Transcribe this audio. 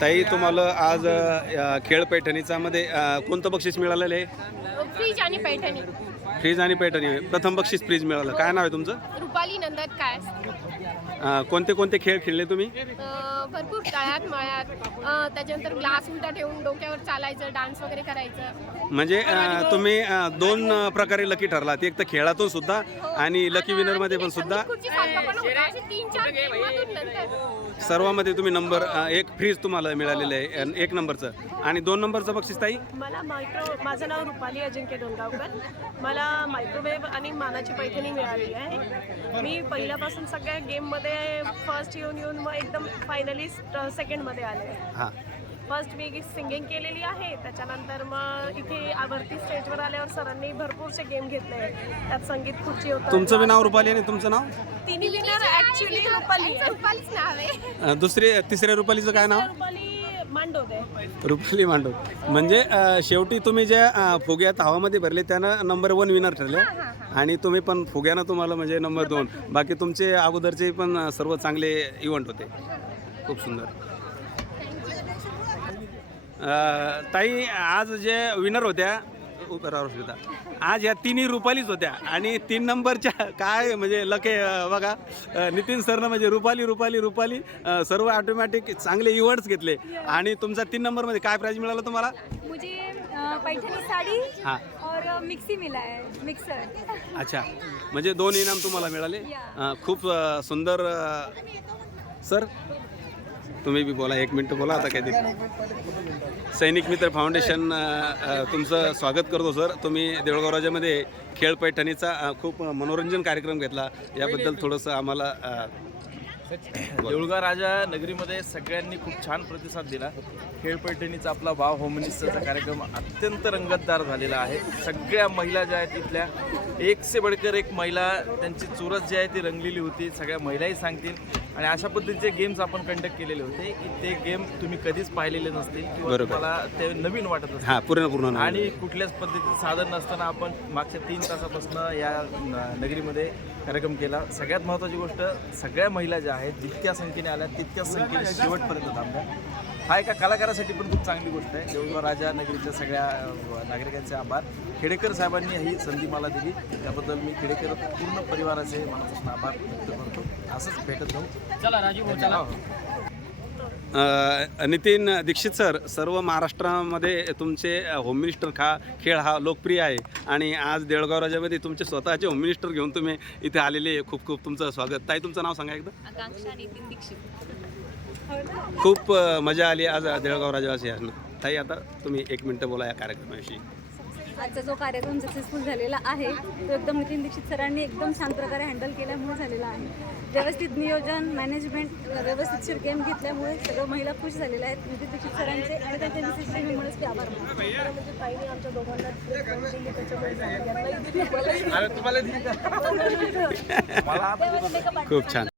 ताई तुम्हाला आज खेळ पैठणीचा मध्ये अ, कोणतं बक्षीस मिळालेलं आहे? फ्रीज आणि पैठणी. फ्रीज आणि पैठणी. प्रथम बक्षीस फ्रीज मिळालं. काय नाव आहे तुमचं? रुपाली नंदत काय अ, कोणते कोणते खेळ खेळले तुम्ही? अं, भरपूर तळ्यात मळ्यात. अं, त्याच्यानंतर ग्लास उलटा ठेवून डोक्यावर चालायचं डान्स वगैरे करायचं. म्हणजे अ, तुम्ही अ, दोन अ, प्रकारे लकी ठरलात. एक तर खेळातून सुद्धा आणि लकी विनरमध्ये पण सुद्धा. संगीत खुर्ची सारखं पण होतं. असे तीन चार गेममधून नंतर. सर्वामध्ये तुम्ही नंबर अ, एक फ्रीज तुम्हाला मिळालेलं आहे अन एक नंबरचं. आणि दोन नंबरचं बक्षीस ताई? मला मायक्रो माझं नाव रुपाली अजिंक्य डोंगावकर मला मायक्रोवेव्ह आणि मानाची पैठणी मिळाली आहे. मी पहिल्यापासून सगळ्या गेममध्ये फर्स्ट येऊन येऊन मग एकदम फायनलिस्ट सेकंडमध्ये आले. हां. फर्स्ट मी सिंगिंग केलेली आहे त्याच्यानंतर मग इथे वरती स्टेजवर आल्यावर सरांनी भरपूरसे गेम घेतले. त्यात संगीत खुर्ची होतं. तुमचं बी नाव रुपाली आणि तुमचं नाव? तिन्ही विनर ॲक्च्युली रुपाली. रुपालीच नाव आहे. दुसरे तिसऱ्या रुपालीचं काय नाव? रुपाली मांडवते रुपाली मांडव. म्हणजे अ, शेवटी तुम्ही ज्या अ, फुग्यात हवामध्ये भरले त्यानं नंबर वन विनर ठरले. आणि तुम्ही पण फुग्यानं तुम्हाला म्हणजे नंबर दोन. बाकी तुमचे अगोदरचे पण अ, सर्व चांगले इव्हेंट होते. खूप सुंदर. अ, ताई आज जे विनर होत्या आज या तिन्ही रुपालीच होत्या. आणि तीन नंबरच्या काय म्हणजे लके बघा नितीन सरनं म्हणजे रुपाली रुपाली रुपाली सर्व ऑटोमॅटिक चांगले इव्हेंट्स घेतले. आणि तुमचा तीन नंबरमध्ये काय प्राईज मिळालं तुम्हाला? पैठणी साड़ी हां. और अ, मिक्सी मिला है मिक्सर अच्छा. म्हणजे दोन इनाम तुम्हाला मिळाले. खूप सुंदर सर? तुम्ही बी बोला एक मिनटं बोला आता काहीतरी. सैनिक मित्र फाउंडेशन तुमचं स्वागत करतो सर. तुम्ही देऊळगाव राजामध्ये खेळ पैठणीचा खूप मनोरंजन कार्यक्रम घेतला. याबद्दल थोडंसं आम्हाला देऊळगाव राजा नगरीमध्ये सगळ्यांनी खूप छान प्रतिसाद दिला. खेळ पैठणीचा आपला भाव होमनिस्टरचा कार्यक्रम अत्यंत रंगतदार झालेला आहे. सगळ्या महिला ज्या आहेत तिथल्या एक से बडकर एक महिला त्यांची चुरस जी आहे ती रंगलेली होती. सगळ्या महिलाही सांगतील. आणि अशा पद्धतीचे गेम्स आपण कंडक्ट केलेले होते की ते गेम तुम्ही कधीच पाहिलेले नसतील किंवा बरोबर. तुम्हाला ते नवीन वाटत असतील हां पूर्ण पूर्ण नाव. आणि कुठल्याच पद्धतीचं साधन नसताना आपण मागच्या तीन तासापासून या न- नगरीमध्ये कार्यक्रम केला सगळ्यात महत्त्वाची गोष्ट सगळ्या महिला ज्या आहेत जितक्या संख्येने आल्या तितक्याच संख्येने शेवटपर्यंत थांबल्या हा एका कलाकारासाठी पण खूप चांगली गोष्ट आहे. देऊळगाव राजा नगरीच्या सगळ्या नागरिकांचे आभार. खेडेकर साहेबांनी ही संधी मला दिली. त्याबद्दल मी खेडेकर पूर्ण परिवाराचे मनापासून आभार व्यक्त करतो. असंच भेटत जाऊ चला राजू चला. अ, नितीन दीक्षित सर सर्व महाराष्ट्रामध्ये तुमचे होम मिनिस्टर खा खेळ हा लोकप्रिय आहे. आणि आज देळगाव राजामध्ये तुमचे स्वतःचे होम मिनिस्टर घेऊन तुम्ही इथे आलेले. खूप खूप तुमचं स्वागत. ताई तुमचं नाव सांगा एकदा. आकांक्षा नितीन दीक्षित. खूप मजा आली आज देळगाव राजावासी ताई आता तुम्ही एक मिनटं बोला या कार्यक्रमाविषयी. आजचा जो कार्यक्रम सक्सेसफुल झालेला आहे तो एकदम नितीन दीक्षित सरांनी एकदम छान प्रकारे हँडल केल्यामुळे झालेला आहे. व्यवस्थित नियोजन मॅनेजमेंट व्यवस्थितशीर गेम घेतल्यामुळे सगळं महिला खुश झालेल्या आहेत. नितीन दीक्षित सरांचे आणि त्यांच्या ते आभार म्हणजे ताईने आमच्या दोघांना खूप छान.